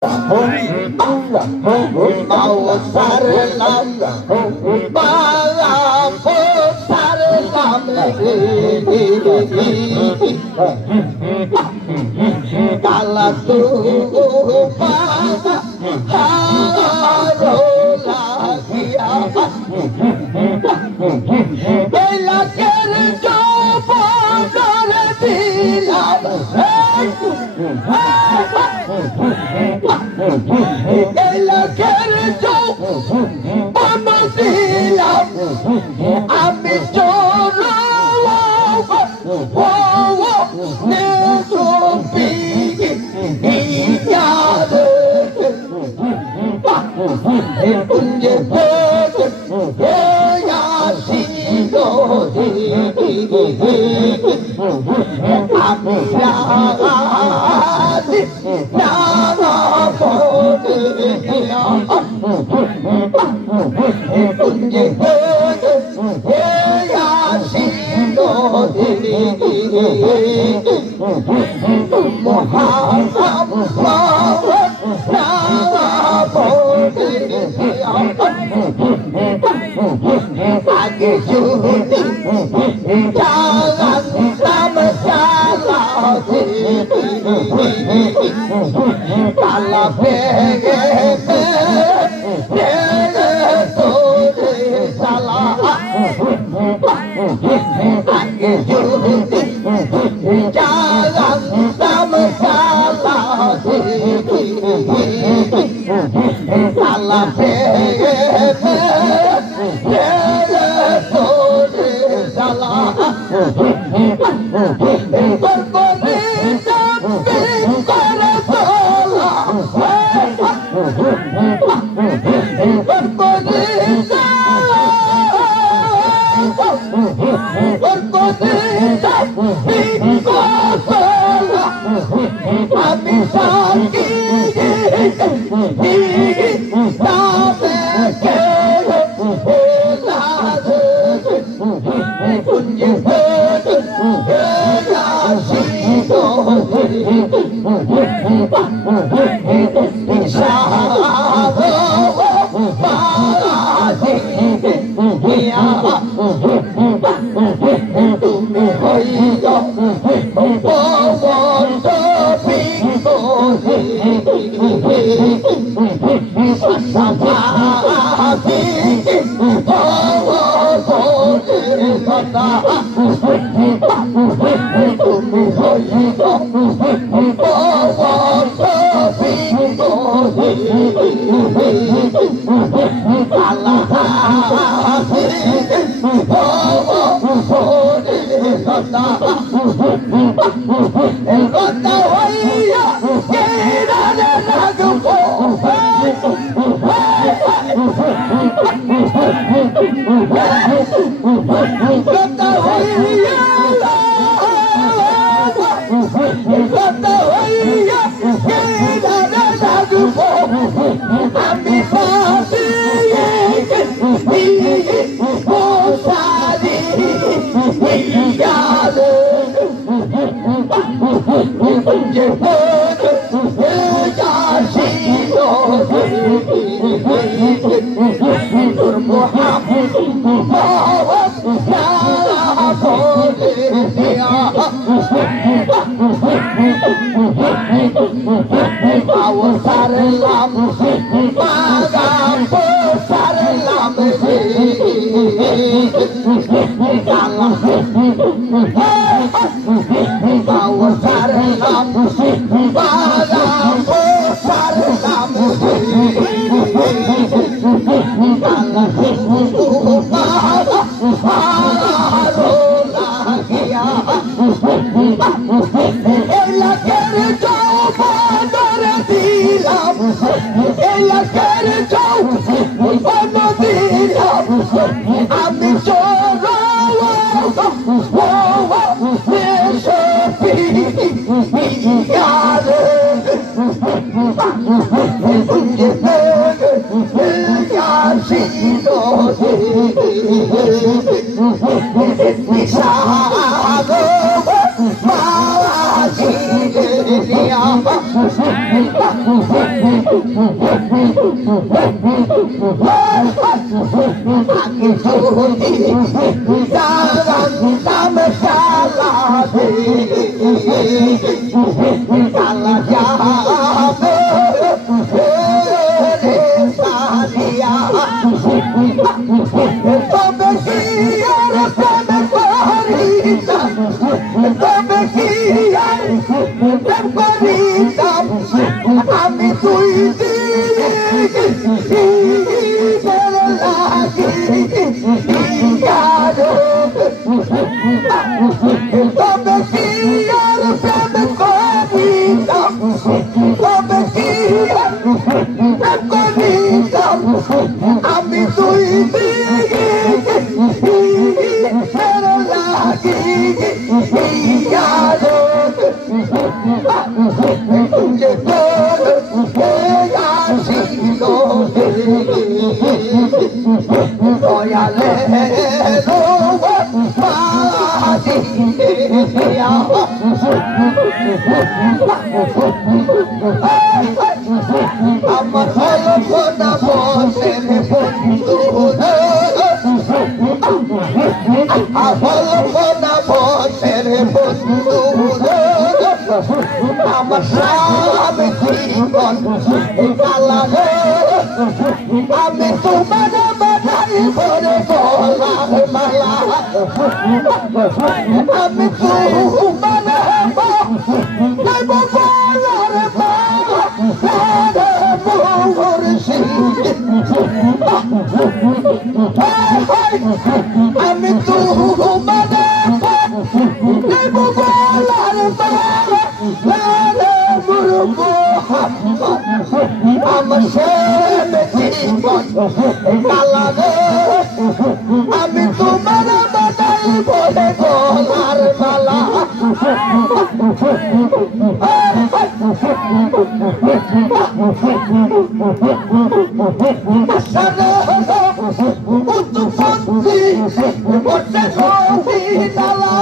mau sarlam malam sarlam kala tu harola kia bela kerja padar dilam ela kerja vamos dilam ami chora Kunje ya sido Agi judi jangan sama salah kalau salah agi judi jangan sama salah kalau আমি যদি জানতাম সালাতে সালা যাবে রে সালিয়া তবে কি আর প্রেম করিতাম তবে কি আর প্রেম করিতাম আমি তুই তবে কি আর প্রেম করিতাম তবে কি আর প্রেম করিতাম আমি তুই দয়ালে আমার হলফনা বসের বন্ধু হলফনা বসের বন্ধু আমার স্বামী জীবন কালা আমি তোমার বাধাই ভরে গলার মালা আমি তোমার দেব গলার মালা আমি তোমার দেব গলার মালা আমার জীবন কালা আমি তোমার বাদাই বলে গলার মালা উৎপত্তি করতে কবি নালা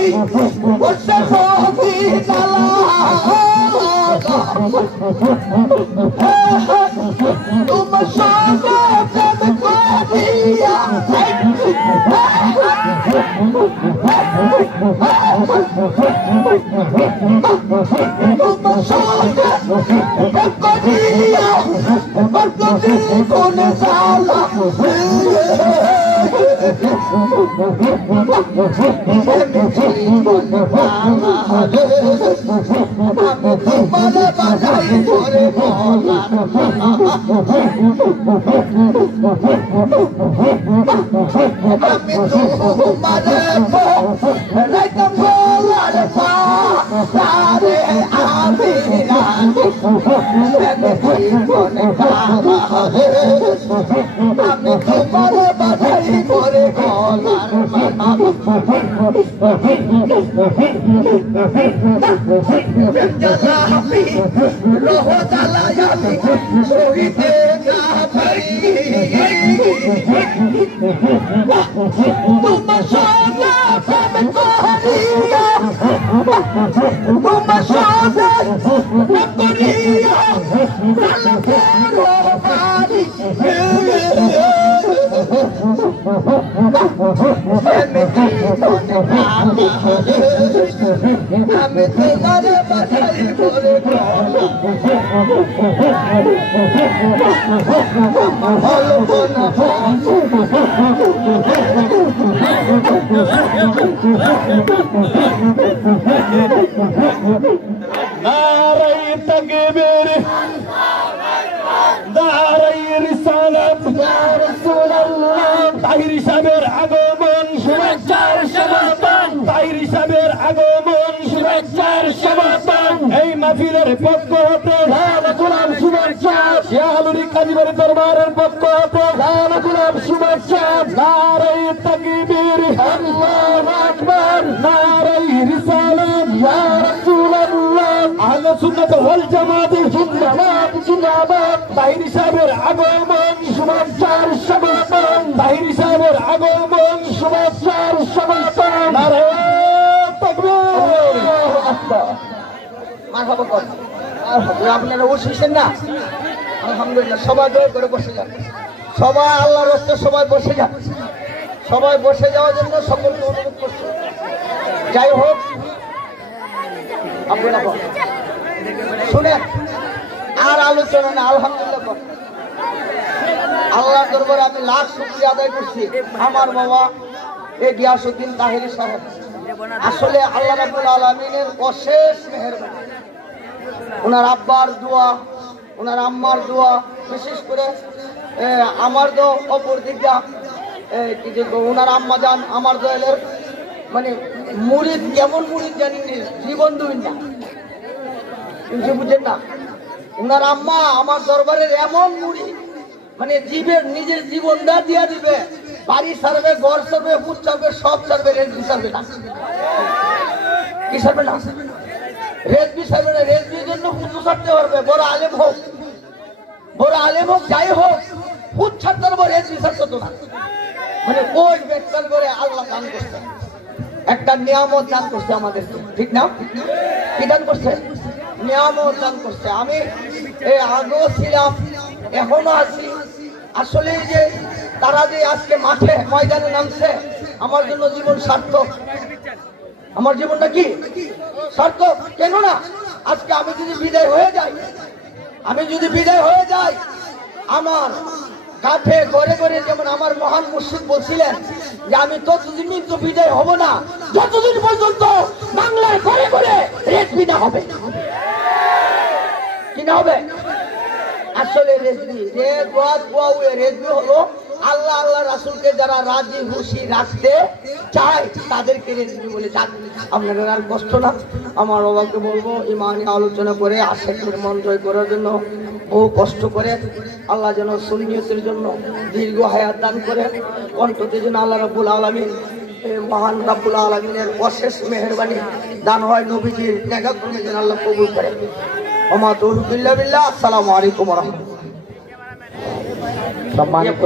উৎপত্তি করতে কবি নালা তোমার সঙ্গে প্রেম করিয়া তোমার সঙ্গে প্রেম করিয়া কোন সালা আমি তোমার বাধাই করে বলার আমি তোমার রাইতাম বলার পারে আমি জীবনে আমি তোমার বাধাই করে বলার আমি রহ জ্বালায়ামি সহিতে না পারি তোমার সঙ্গে প্রেম করিয়া তোমার সঙ্গে প্রেম করিয়া বাড়ি আমি তোমার বাধাই করে নারাই তাকবীর নারাই রিসালাত ইয়া রাসূলুল্লাহ তাহির সাহেবের আগমন শুভেচ্ছার সমাপন তাহির সাহেবের আগমন শুভেচ্ছার সমাপন এই মাহফিলের পক্ষ হতে লাল গোলাপ শুভেচ্ছা শিয়ালুরি কাজীবাড়ি দরবারের পক্ষ হতে লাল গোলাপ শুভেচ্ছা নারাই তাকবীর আল্লাহু আকবার নারাই রিসালাত ইয়া রাসূলুল্লাহ আহলে সুন্নাত ওয়াল জামাত জিন্দাবাদ জিন্দাবাদ তাহির সাহেবের আগমন শুভেচ্ছার সমাপন তাহির সাহেবের আগমন শুভেচ্ছার সমাপন নারে তাকবীর আল্লাহু আকবার মারহাবা কর আপনারা বসেছেন না আলহামদুলিল্লাহ সবাই দয়া করে বসে যান সবাই আল্লাহর রাস্তায় সবাই বসে যান সবাই বসে যাওয়ার জন্য সকলকে অনুরোধ করছি যাই হোক আপনারা শুনেন আর আলোচনা না আলহামদুলিল্লাহ কর আল্লাহর দরবারে আমি লাখ শুকরিয়া আদায় করছি আমার বাবা এই গিয়াসউদ্দিন তাহিরি সাহেব আসলে আল্লাহ রাব্বুল আলামিনের অশেষ মেহেরবানি ওনার আব্বার দোয়া ওনার আম্মার দোয়া বিশেষ করে আমার তো অপর দিকটা কি যে ওনার আম্মা যান আমার দয়ালের মানে মুরিদ কেমন মুরিদ জানি জীবন দুই না কিন্তু বুঝেন না ওনার আম্মা আমার দরবারের এমন মুরিদ মানে জীবের নিজের জীবনটা দিয়া দিবে বাড়ি সারবে ঘর সারবে ফুট সারবে সব সারবে রেজবি সারবে না কি সারবে না রেজবি সারবে না রেজবির জন্য ফুটু ছাড়তে পারবে বড় আলেম হোক যাই হোক ফুট ছাড়তে পারবো রেজবি ছাড়তে তো না মানে ওই ব্যক্তির করে আল্লাহ দান করছে একটা নিয়ামত দান করছে আমাদেরকে ঠিক না কি দান করছে নিয়ামত দান করছে আমি আগেও ছিলাম এখনো আছি আসলে যে তারা যে আজকে মাঠে ময়দানে নামছে আমার জন্য জীবন সার্থক আমার জীবনটা কি সার্থক কেন না আজকে আমি যদি বিদায় হয়ে যাই আমার কাঠে ঘরে ঘরে যেমন আমার মহান মুর্শিদ বলছিলেন যে আমি ততদিন তো বিদায় হব না যতদিন পর্যন্ত বাংলার ঘরে ঘরে রেজবি না হবে কি না হবে আসলে রেজবি হলো আল্লাহ রাসূলকে যারা রাজি খুশি রাখতে চায় তাদেরকে রেজবি বলে জানেন আপনাদের আর কষ্ট না আমার বাবাকে বলবো ইমানি আলোচনা করে আশিকের মন জয় করার জন্য বহু কষ্ট করে আল্লাহ যেন সুন্নিয়তের জন্য দীর্ঘ হায়াত দান করে কণ্ঠতে যেন আল্লাহ রাব্বুল আলামিন মহান রাব্বুল আলামিনের অশেষ মেহেরবানি দান হয় নবীজির নেগাক্রমে যেন আল্লাহ কবুল করে ওমা তৌফিক বিল্লাহ আসসালামু আলাইকুম ওয়া রাহমাতুল্লাহ সম্মানিত